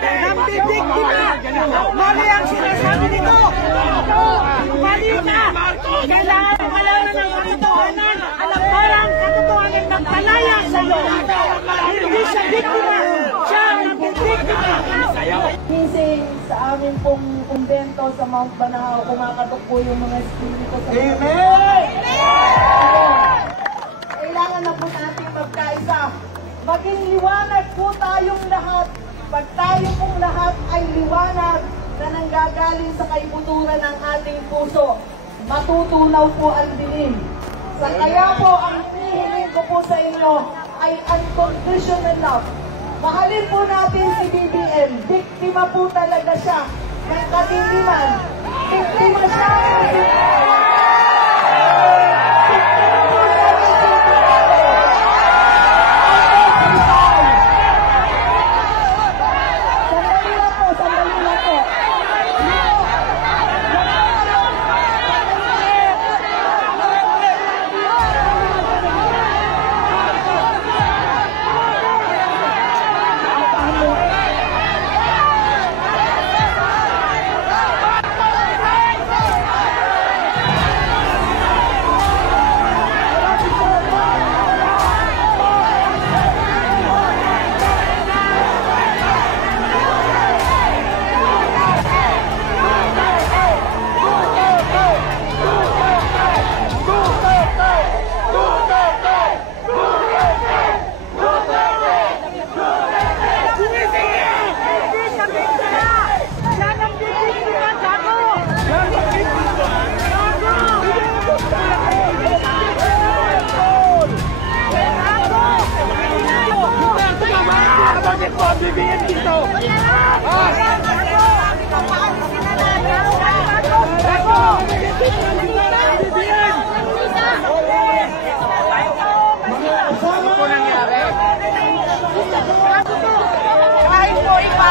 nambibiktima. Mali ang sinasabi nito. Mali ka. Kailangan malaman ng katotohanan. Alam mo ang katotohanan ng palaya sa'yo. Hindi siya biktima. Siya ang nambibiktima. Minsan sa amin pong kumbento sa Mount Banahaw, kumakatok po yung mga espiritu sa mga... Amen! Kailangan na po natin magkaisa. Maging liwanag po tayong lahat. Pag tayo pong lahat ay liwanag na nanggagaling sa kaibuturan ng ating puso, matutunaw po ang dilim. Kaya po ang hinihiling ko po sa inyo ay unconditional love. Mahalin po natin si BBM. Biktima po talaga siya ng katitiman. Biktima siya ng bibigyan dito! Ano po nangyari? kahit po iba.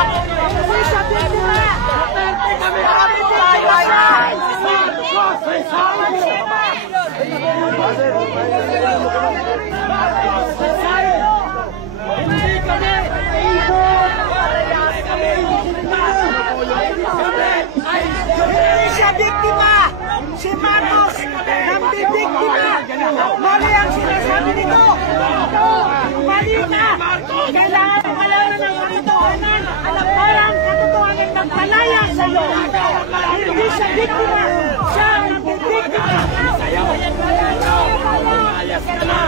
Siya biktima! Si Marcos nambibiktima! Mali ang sinasabi nito! Mali ka! Kailangan malaman ng katotohanan! Alam mo ang katotohanan ng palaya sa'yo! Hindi siya biktima! Siya ang nambibiktima! Ayas ka na!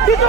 Dito!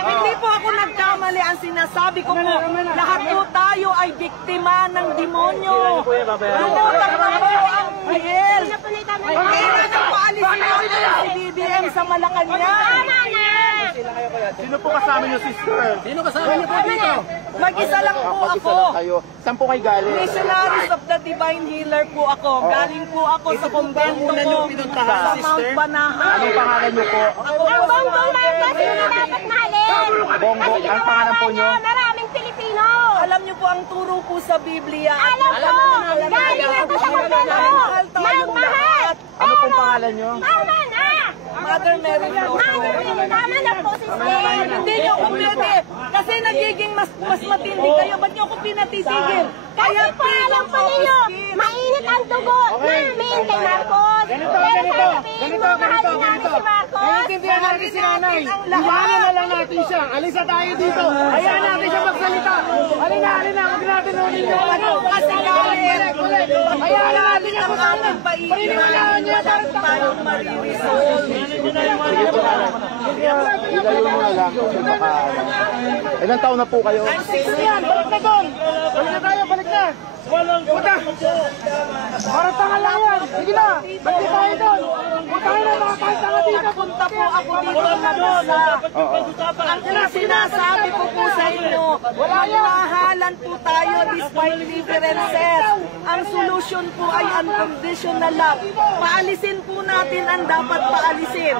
Hindi po ako nagkamali. Ang sinasabi ko po, lahat po tayo ay biktima ng demonyo. Lumutan na po ang hell. Kailan ang paalisin natin si BBM sa Malacanang? Sino po kasama niyo, sister? Sino kasama niyo po dito? Mag-isa lang po ako. Saan po kayo galing? Missionaries of the Divine Healer po ako. Galing po ako sa kumbento ko sa Mount Banahaw. Anong pangalan niyo po? Ako po si Marcos. Dapat mahalin. Bongo. Ang pangalan po niyo? Maraming Pilipino. Alam niyo po ang turo po sa Biblia. Alam ko. Galing ako sa kumbento. Mahal tayong lahat. Ano pong pangalan pangalan nyo? Tama na! Mother Mary Floso. Tama na po, sister. Hindi nyo ako pwede. Kasi nagiging mas matindi kayo. Ba't nyo ako pinatitigil? Kaya po alam po ninyo, mainit ang dugo namin kay Marcos. Ganito. Si Marcos. Naiintindihan natin si nanay. Iwanan na lang natin siya. Alisa tayo dito. Hayaan natin siya magsalita. Halina. Huwag natin ulit yung ano. Kasi galit. Hayaan natin siya Ang magsalita. ating paiiwan. Paniniwalaan niya Wala po tayong mariresolve. Ilang taon na po kayo? Yan, balik na doon. Balik na. Puta. Para tangal lang yan. Sige na. Balik tayo doon. Tayo na mga kahit tanga dito. Punta po ako dito na Ang sinasabi ko po sa inyo, magmahalan po tayo despite differences. Ang solusyon po ay unconditional love. Paalisin po natin ang dapat paalisin.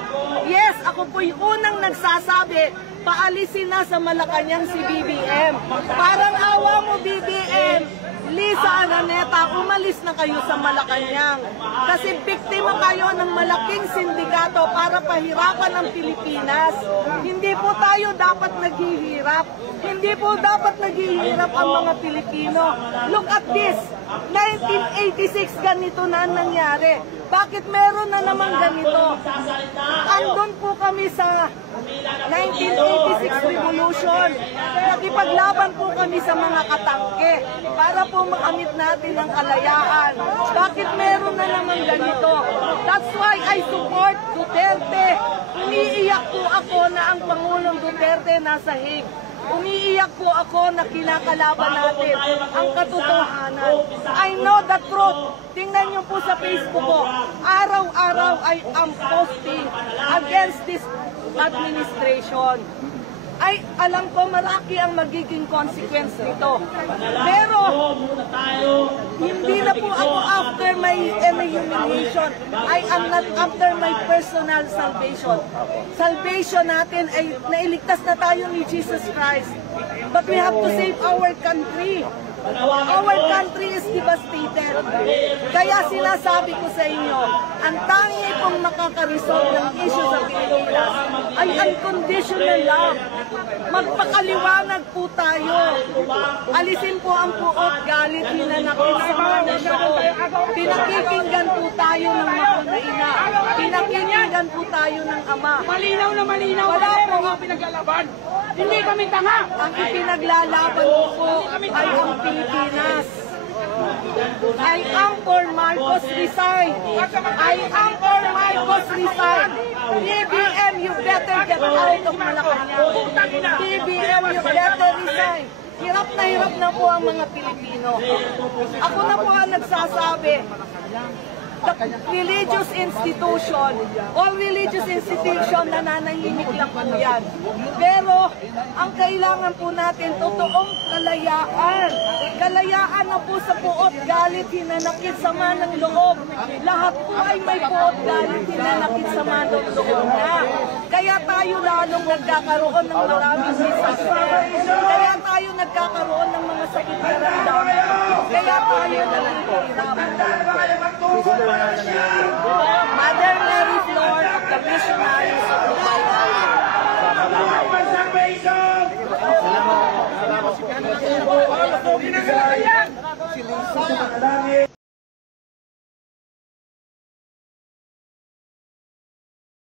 Yes, ako po yung unang nagsasabi, paalisin na sa Malacanang si BBM. Parang awa mo, BBM. Lisa Araneta, umalis na kayo sa Malacanang. Kasi biktima kayo ng malaking sindikato para pahirapan ang Pilipinas. Hindi po tayo dapat naghihirap. Hindi po dapat naghihirap ang mga Pilipino. Look at this. 1986 ganito na ang nangyari. Bakit meron na naman ganito? Andun po kami sa 1986 revolution. Nakipaglaban po kami sa mga katangke para po makamit natin ang kalayaan. Bakit meron na naman ganito? That's why I support Duterte. Umiiyak po ako na ang Pangulong Duterte nasa Hague. Umiiyak po ako na kinakalaban natin ang katotohanan. I know the truth. Tingnan niyo po sa Facebook ko. Araw-araw I am posting against this administration. Ay, alam ko marami ang magiging consequence nito. Pero, hindi na po ako after my humiliation. I am not after my personal salvation. Salvation natin ay nailigtas na tayo ni Jesus Christ. But we have to save our country. Our country is devastated. Kaya sinasabi ko sa inyo, ang tangi pong makakaresolve ng issue sa Pilipinas ay unconditional love. Magpakaliwanag po tayo. Alisin po ang puot, galit, hinanakit sa mga nandito. Pinakikinggan po tayo ng mga ina. Pinakikinggan po tayo ng ama. Malinaw na malinaw. Wala po nga pinaglalaban. Hindi kami tanga. Ang ipinaglalaban po ay ang Pilipinas. I am for Marcos resign. I am for Marcos resign. BBM, you better get out of Malacanang. BBM, you better resign. Hirap na po ang mga Pilipino. Ako na po ang nagsasabi, the religious institution, all religious institution, nananahimik lang po yan. Pero, ang kailangan po natin, totoong kalayaan. Kalayaan na po sa puot, galit, hinanakit, sama ng loob. Lahat po ay may puot, galit, hinanakit, sama ng loob na. Kaya tayo lalong nagkakaroon ng maraming disasyon. Kaya tayo nagkakaroon ng mga sakit na ramdam. Kaya tayo nalilirap.